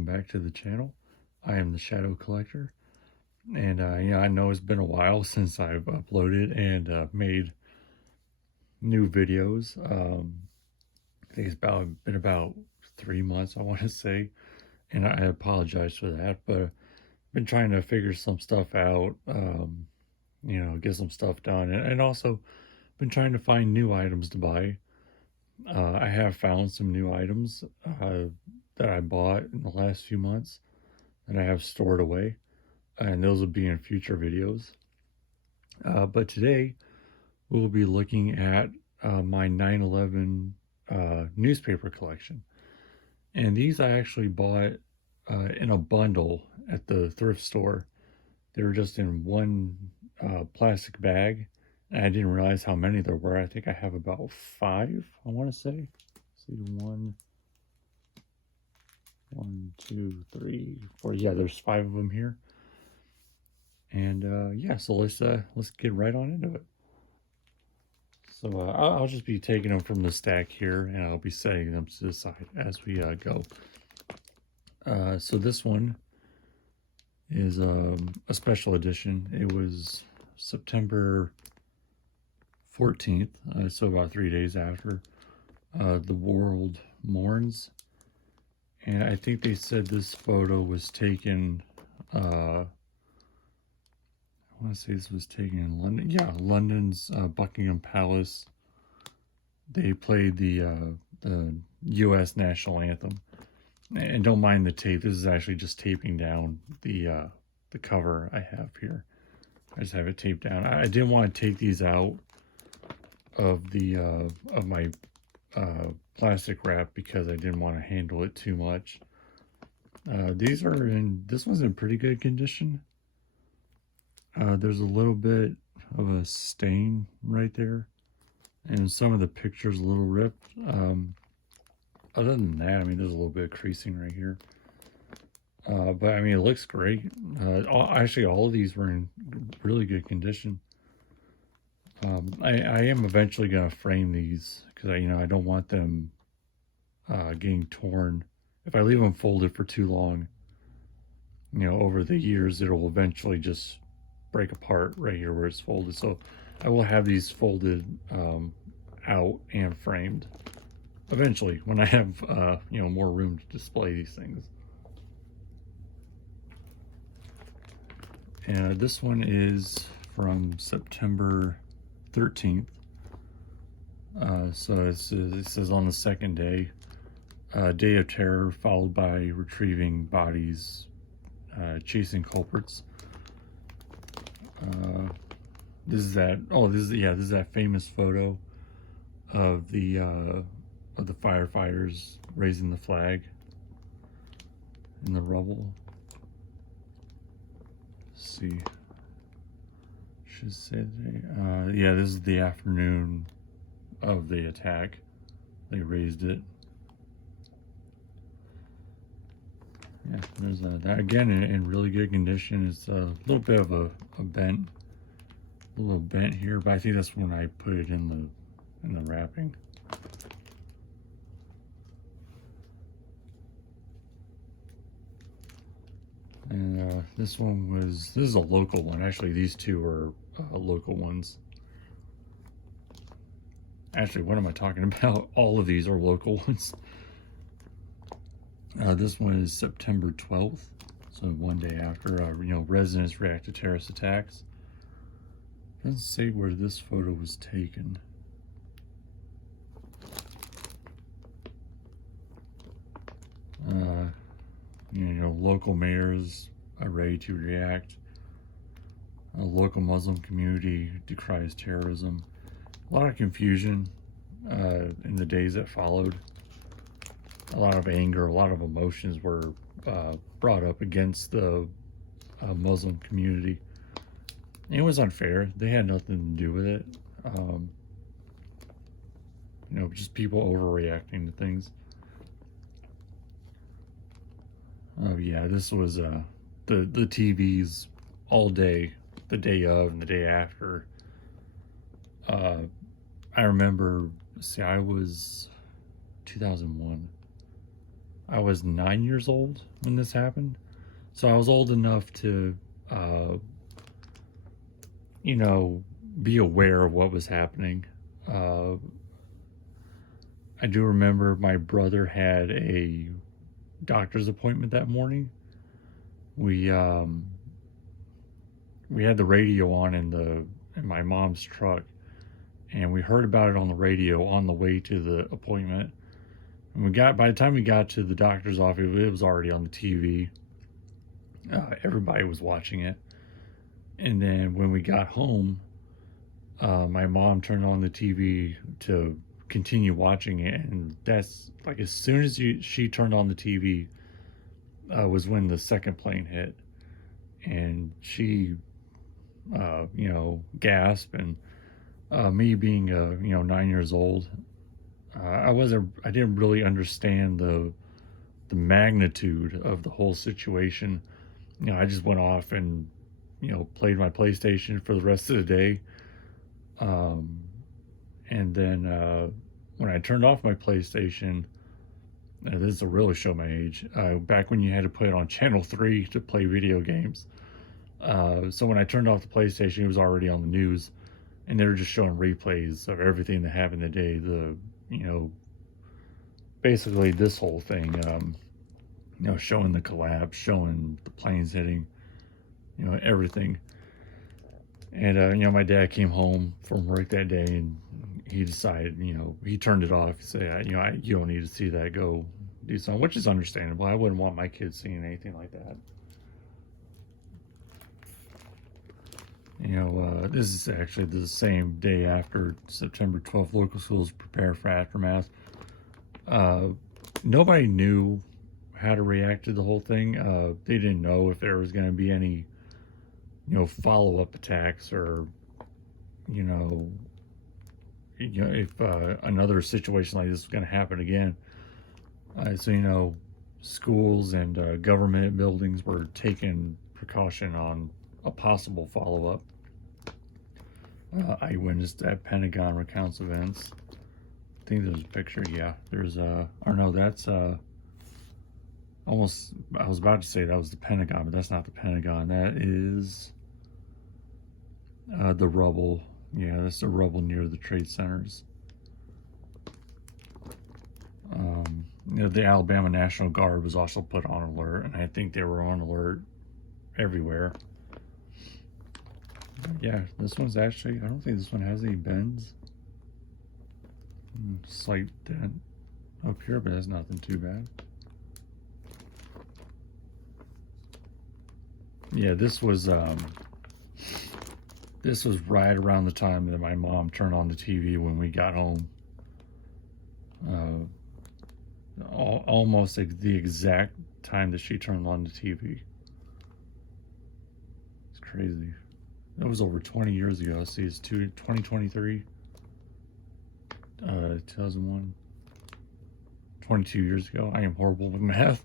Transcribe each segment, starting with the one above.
welcome back to the channel. I am the Shadow Collector, and I know it's been a while since I've uploaded and made new videos. I think been about 3 months, I want to say, and I apologize for that, but I've been trying to figure some stuff out, get some stuff done, and also been trying to find new items to buy. I have found some new items that I bought in the last few months that I have stored away, and those will be in future videos. But today we'll be looking at my 9/11 newspaper collection, and these I actually bought in a bundle at the thrift store. They were just in one plastic bag, and I didn't realize how many there were. I think I have about 5, I want to say. Let's see, one, two, three, four. Yeah, there's 5 of them here. And yeah, so let's get right on into it. So I'll just be taking them from the stack here, and I'll be setting them to the side as we go. So this one is a special edition. It was September 14th, so about 3 days after the world mourns. And I think they said this photo was taken, I want to say this was taken in London. Yeah, London's Buckingham Palace. They played the U.S. national anthem. And don't mind the tape. This is actually just taping down the cover I have here. I just have it taped down. I didn't want to take these out of the of my plastic wrap because I didn't want to handle it too much. This one's in pretty good condition. There's a little bit of a stain right there, and some of the pictures a little ripped. Other than that, I mean, there's a little bit of creasing right here. But I mean, it looks great. Actually, all of these were in really good condition. I am eventually going to frame these because I don't want them getting torn. If I leave them folded for too long, over the years, it'll eventually just break apart right here where it's folded. So I will have these folded out and framed eventually when I have more room to display these things. And this one is from September 13th. So it says on the second day, day of terror followed by retrieving bodies, chasing culprits. This is that famous photo of the firefighters raising the flag in the rubble. Let's see. Should say yeah, this is the afternoon of the attack. They raised it. Yeah, there's that again in really good condition. It's a little bit of a little bent here, but I think that's when I put it in the wrapping. And this is a local one. Actually, these two are local ones. Actually, what am I talking about? All of these are local ones. This one is September 12th, so one day after, residents react to terrorist attacks. Doesn't say where this photo was taken. Local mayors are ready to react. A local Muslim community decries terrorism. A lot of confusion in the days that followed. A lot of anger, a lot of emotions were brought up against the Muslim community. And it was unfair. They had nothing to do with it. Just people overreacting to things. Oh yeah, this was the TVs all day, the day of and the day after. I remember, I was 2001. I was 9 years old when this happened. So I was old enough to, uh, you know, be aware of what was happening. Uh, I do remember my brother had a doctor's appointment that morning. We um, we had the radio on in my mom's truck, and we heard about it on the radio on the way to the appointment. And by the time we got to the doctor's office, it was already on the TV. Everybody was watching it. And then when we got home, my mom turned on the TV to continue watching it, and that's like as soon as she turned on the TV, was when the second plane hit, and she, gasped, and me being 9 years old, I didn't really understand the magnitude of the whole situation. I just went off and played my PlayStation for the rest of the day. Um, and then when I turned off my PlayStation, this is to really show my age. Back when you had to put it on Channel 3 to play video games. So when I turned off the PlayStation, it was already on the news, and they were just showing replays of everything that happened that day. Basically this whole thing, showing the collapse, showing the planes hitting, everything. And, my dad came home from work that day, and he decided, he turned it off. He said, you don't need to see that. Go do something, which is understandable. I wouldn't want my kids seeing anything like that. This is actually the same day after September 12th. Local schools prepare for aftermath. Nobody knew how to react to the whole thing. They didn't know if there was going to be any, follow-up attacks, or, if another situation like this was going to happen again. So, schools and government buildings were taking precaution on a possible follow-up. Eyewitness at Pentagon recounts events. I think there's a picture. Yeah, there's or no, that's almost, I was about to say that was the Pentagon, but that's not the Pentagon. That is the rubble. Yeah, that's the rubble near the trade centers. The Alabama National Guard was also put on alert, and I think they were on alert everywhere. Yeah, this one's actually, I don't think this one has any bends. Slight dent up here, but that's nothing too bad. Yeah, this was right around the time that my mom turned on the TV when we got home. Almost like the exact time that she turned on the TV. It's crazy. That was over 20 years ago. See, it's 2023. 2001. 22 years ago. I am horrible with math.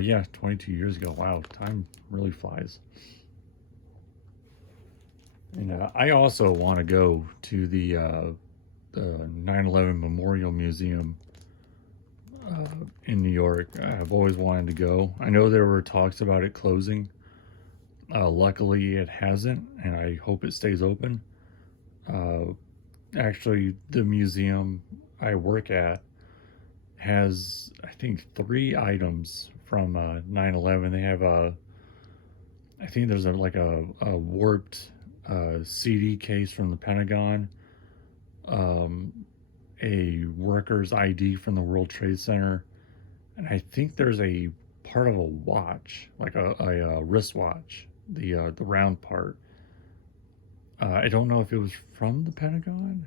Yeah, 22 years ago. Wow, time really flies. And I also want to go to the 9/11 Memorial Museum in New York. I've always wanted to go. I know there were talks about it closing. Luckily, it hasn't, and I hope it stays open. Actually, the museum I work at has, I think, 3 items from 9/11. They have I think there's a warped CD case from the Pentagon, a worker's ID from the World Trade Center, and I think there's a part of a watch, like a wristwatch, the round part. I don't know if it was from the Pentagon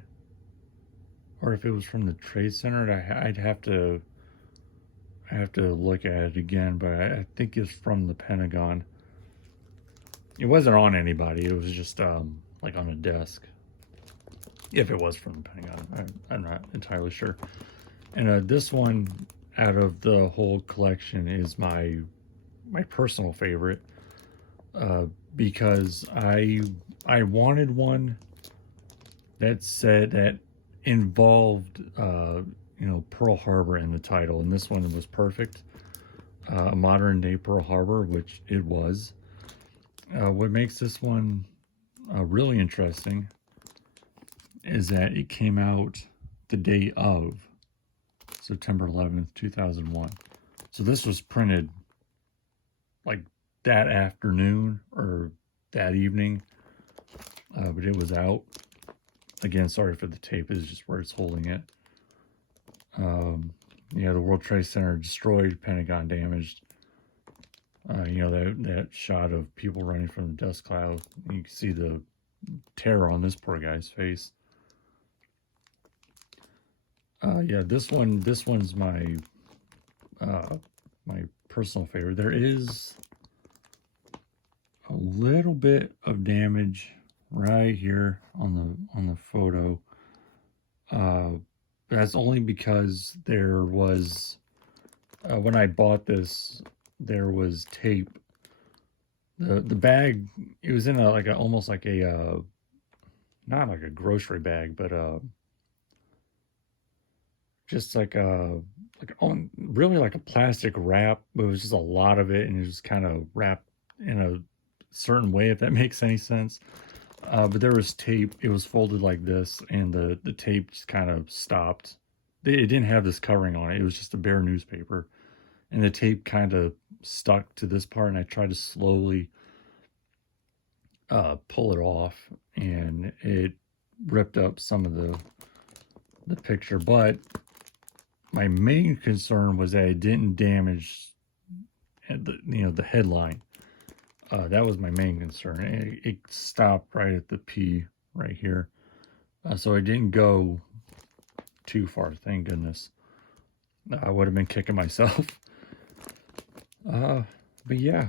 or if it was from the Trade Center. I'd have to look at it again, but I think it's from the Pentagon. It wasn't on anybody. It was just like on a desk. If it was from the Pentagon, I'm not entirely sure. And this one out of the whole collection is my personal favorite, because I wanted one that involved Pearl Harbor in the title, and this one was perfect. Modern day Pearl Harbor, which it was. What makes this one really interesting is that it came out the day of September 11th, 2001. So this was printed like that afternoon or that evening, but it was out. Again, sorry for the tape, is just where it's holding it. The World Trade Center destroyed, Pentagon damaged. That shot of people running from the dust cloud. You can see the terror on this poor guy's face. This one's my my personal favorite. There is a little bit of damage right here on the photo. That's only because there was when I bought this, there was tape. The bag, it was in almost like a not like a grocery bag, but just really like a plastic wrap, but it was just a lot of it, and it was kind of wrapped in a certain way, if that makes any sense. But there was tape. It was folded like this, and the tape just kind of stopped. It didn't have this covering on it. It was just a bare newspaper, and the tape kind of stuck to this part, and I tried to slowly pull it off, and it ripped up some of the picture. But my main concern was that it didn't damage the headline. That was my main concern. It stopped right at the P right here. So I didn't go too far, thank goodness. I would have been kicking myself. But yeah,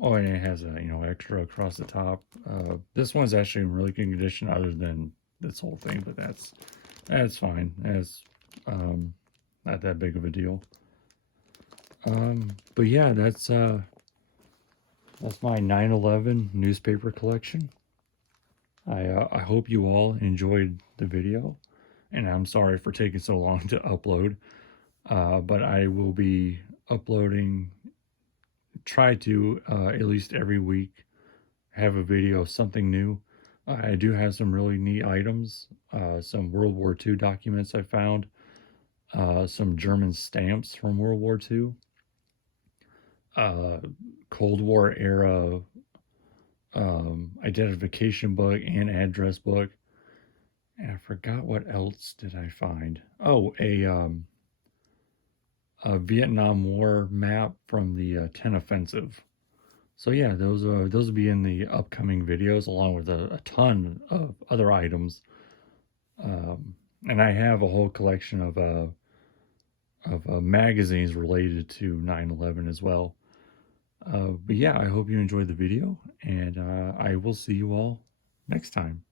oh, and it has a, extra across the top. This one's actually in really good condition other than this whole thing, but that's fine. That's not that big of a deal. But yeah, that's my 9/11 newspaper collection. I hope you all enjoyed the video, and I'm sorry for taking so long to upload. But I will be uploading, try to at least every week have a video of something new. I do have some really neat items, some World War II documents I found, some German stamps from World War II, Cold War era identification book and address book. And I forgot what else did I find. Oh, a Vietnam War map from the Tet Offensive. So yeah, those will be in the upcoming videos, along with a ton of other items. And I have a whole collection of magazines related to 9/11 as well. But yeah, I hope you enjoyed the video, and I will see you all next time.